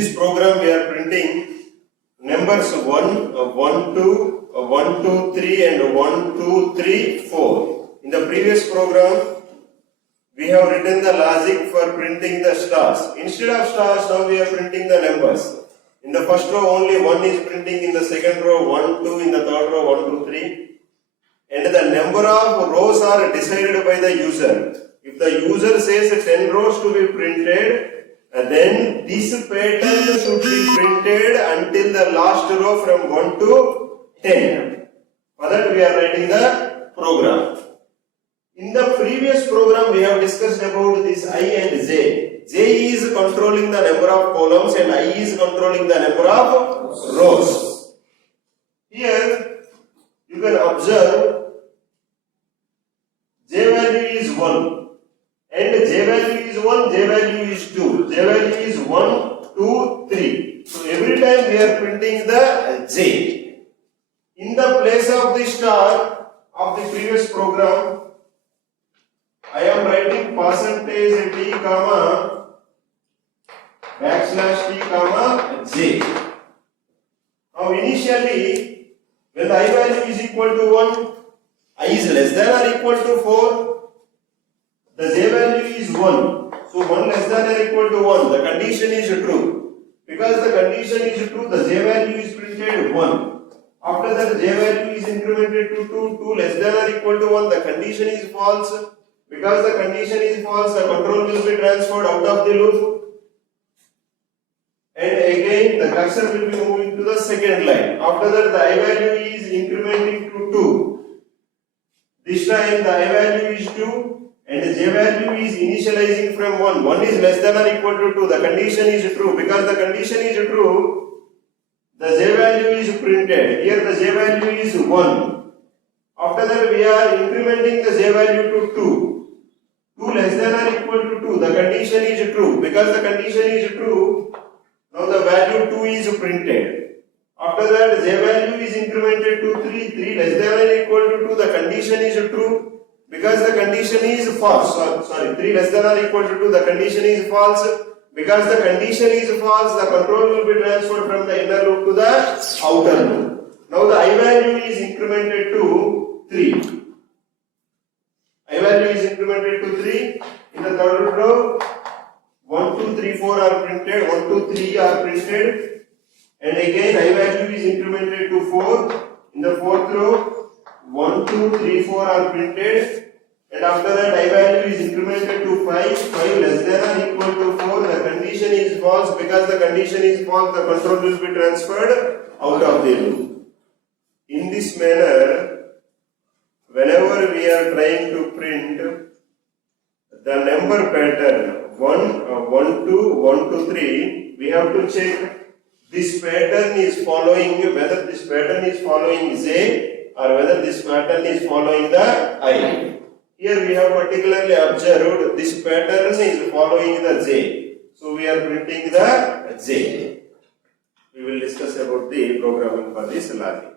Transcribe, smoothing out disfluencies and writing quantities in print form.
this program we are printing numbers 1, 1, 2, 1, 2, 3 and 1, 2, 3, 4. In the previous program, we have written the logic for printing the stars. Instead of stars, now we are printing the numbers. In the first row, only 1 is printing. In the second row, 1, 2. In the third row, 1, 2, 3. And the number of rows are decided by the user. If the user says 10 rows to be printed, then this pattern should be printed until the last row from 1 to 10. For that we are writing the program. In the previous program we have discussed about this I and J. J is controlling the number of columns and I is controlling the number of rows. Here you can observe J value is 1 and J value is 1, J value is 2, J value is 1, 2, 3. So every time we are printing the J. In the place of the star of the previous program, I am writing percentage T comma backslash T comma J. Now initially, when the I value is equal to 1, I is less than or equal to 4, the J value is 1. So 1 less than or equal to 1, the condition is true. Because the condition is true, the J value is printed 1. After that, J value is incremented to 2, 2 less than or equal to 1, the condition is false. Because the condition is false, the control will be transferred out of the loop. And again, the cursor will be moving to the second line. After that, the I value is incrementing to 2. This time, the I value is 2 and the J value is initializing from 1. 1 is less than or equal to 2. The condition is true. Because the condition is true, the J value is printed. Here, the J value is 1. After that, we are incrementing the J value to 2. 2 less than or equal to 2. The condition is true. Because the condition is true, now the value 2 is printed. After that, J value is incremented to 3. 3 less than or equal to 2. The condition is true. Because the condition is false. Sorry, 3 less than or equal to 2. The condition is false. Because the condition is false, the control will be transferred from the inner loop to the outer loop. Now the I value is incremented to 3. I value is incremented to 3. In the third row, 1, 2, 3, 4 are printed, 1, 2, 3 are printed. And again, I value is incremented to 4. In the fourth row, 1, 2, 3, 4 are printed. And after that, I value is incremented to 5. 5 less than or equal to 4. The condition is false. Because the condition is false, the control will be transferred out of the loop. In this manner, whenever we are trying to print the number pattern 1, 1, 2, 1, 2, 3, we have to check this pattern is following, whether this pattern is following J or whether this pattern is following the I. Here we have particularly observed this pattern is following the J. So we are printing the J. We will discuss about the programming for this logic.